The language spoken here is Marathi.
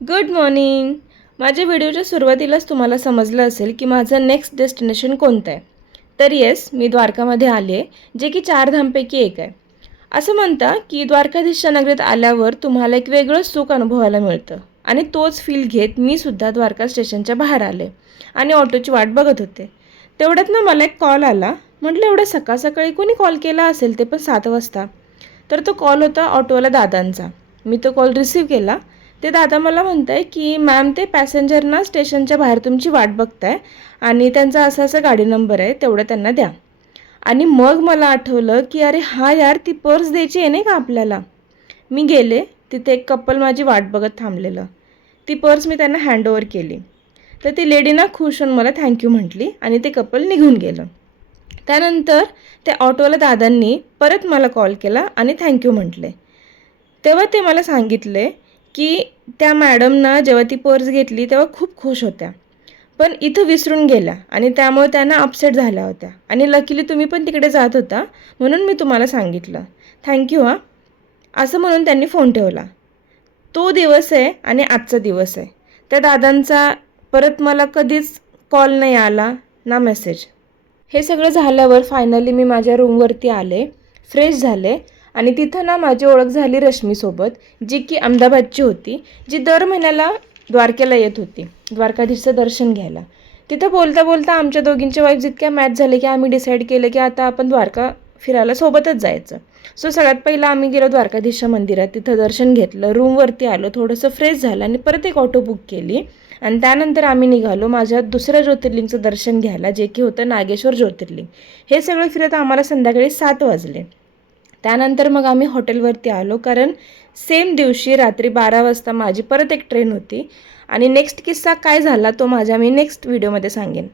Good morning. माझ्या व्हिडिओच्या सुरुवातीलाच तुम्हाला समजलं असेल की माझं नेक्स्ट डेस्टिनेशन कोणतं आहे. तर येस, मी द्वारकामध्ये आले आहे, जे की चारधामपैकी एक आहे. असं म्हणता की द्वारकाधीशच्या नगरीत आल्यावर तुम्हाला एक वेगळंच सुख अनुभवायला मिळतं आणि तोच फील घेत मी सुद्धा द्वारका स्टेशनच्या बाहेर आले आणि ऑटोची वाट बघत होते. तेवढ्यात ना मला एक कॉल आला. म्हटलं एवढं सकाळ सकाळी कोणी कॉल केला असेल, ते पण 7 वाजता. तर तो कॉल होता ऑटोवाला दादांचा. मी तो कॉल रिसीव केला. ते दादा मला म्हणत आहे की मॅम, ते पॅसेंजरना स्टेशनच्या बाहेर तुमची वाट बघताय आणि त्यांचा असा असा गाडी नंबर आहे, तेवढं त्यांना द्या. आणि मग मला आठवलं की अरे हा यार, ती पर्स द्यायची आहे नाही का आपल्याला. मी गेले, तिथे एक कपल माझी वाट बघत थांबलेलं. ती पर्स मी त्यांना हँडओव्हर केली. तर ती लेडी ना खुश होऊन मला थँक्यू म्हटली आणि ते कपल निघून गेलं. त्यानंतर त्या ऑटोवाल्या दादांनी परत मला कॉल केला आणि थँक्यू म्हटले. तेव्हा ते मला सांगितले की त्या मॅडमना जेव्हा ती पर्स घेतली तेव्हा खूप खुश होत्या, पण इथं विसरून गेल्या आणि त्यामुळे त्यांना अपसेट झाल्या होत्या आणि लकीली तुम्ही पण तिकडे जात होता म्हणून मी तुम्हाला सांगितलं. थँक्यू हां. असं म्हणून त्यांनी फोन ठेवला. तो दिवस आहे आणि आजचा दिवस आहे. त्या दादांचा परत मला कधीच कॉल नाही आला ना मेसेज. हे सगळं झाल्यावर फायनली मी माझ्या रूमवरती आले, फ्रेश झाले आणि तिथं ना माझी ओळख झाली रश्मीसोबत, जी की अहमदाबादची होती, जी दर महिन्याला द्वारकेला येत होती द्वारकाधीशचं दर्शन घ्यायला. तिथं बोलता बोलता आमच्या दोघींच्या वाईफ्स इतक्या मॅच झाले की आम्ही डिसाईड केलं की आता आपण द्वारका फिरायला सोबतच जायचं. सो सगळ्यात पहिलं आम्ही गेलो द्वारकाधीशच्या मंदिरात. तिथं दर्शन घेतलं, रूमवरती आलो, थोडंसं फ्रेश झालं आणि परत एक ऑटो बुक केली आणि त्यानंतर आम्ही निघालो माझ्या दुसऱ्या ज्योतिर्लिंगचं दर्शन घ्यायला, जे की होतं नागेश्वर ज्योतिर्लिंग. हे सगळं फिरत आम्हाला संध्याकाळी 7 वाजले. त्यानंतर मग आम्ही हॉटेलवरती आलो, कारण सेम दिवशी रात्री 12 वाजता माझी परत एक ट्रेन होती. आणि नेक्स्ट किस्सा काय झाला तो माझ्या मी नेक्स्ट व्हिडिओमध्ये सांगेन.